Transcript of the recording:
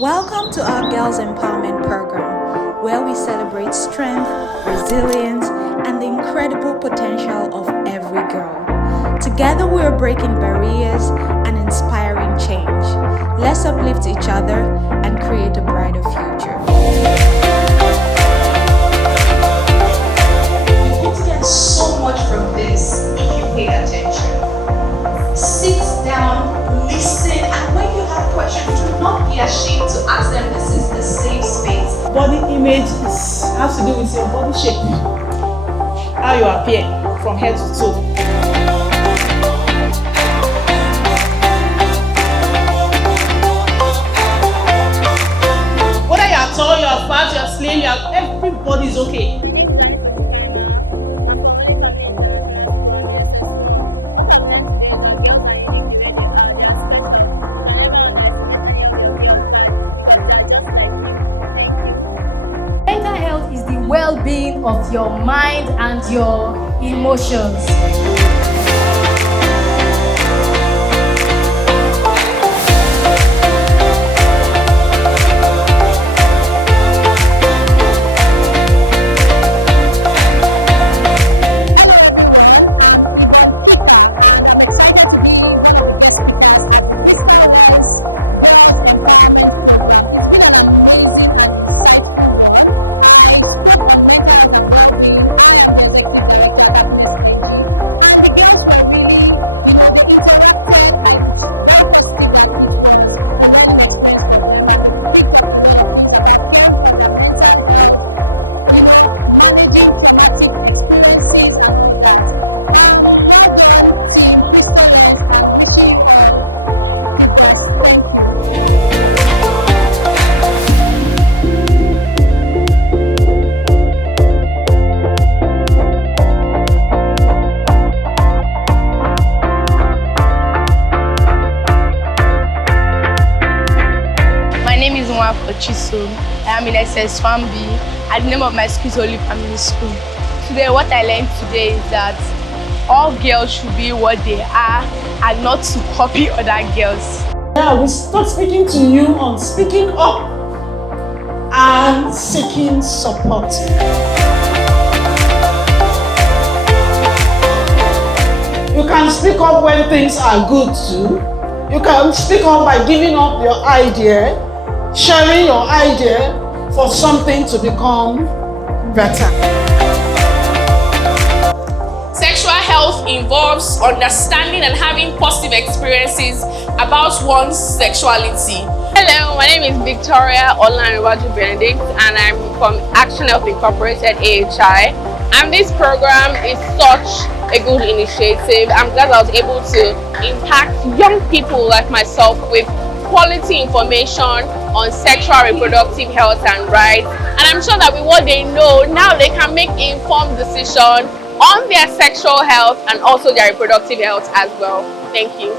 Welcome to our Girls Empowerment Program, where we celebrate strength, resilience, and the incredible potential of every girl. Together we are breaking barriers and inspiring change. Let's uplift each other and create a brighter future. You will get so much from this if you pay attention. Sit down, listen, and when you have questions, do not be ashamed to ask them. This is the safe space. Body image has to do with your body shape, how you appear from head to toe. Whether you are tall, you are fat, you are slim, everybody is okay. Mental health is the well-being of your mind and your emotions. I am in SS1B, and the name of my school is Holy Family School. Today, what I learned today is that all girls should be what they are and not to copy other girls. Yeah, we start speaking to you on speaking up and seeking support. You can speak up when things are good too. You can speak up by giving up your idea, sharing your idea for something to become better. Sexual health involves understanding and having positive experiences about one's sexuality. Hello, my name is Victoria Olanriwaju Benedict, and I'm from Action Health Incorporated AHI. And this program is such a good initiative. I'm glad I was able to impact young people like myself with quality information on sexual reproductive health and rights, and I'm sure that with what they know now, they can make informed decisions on their sexual health and also their reproductive health as well. Thank you.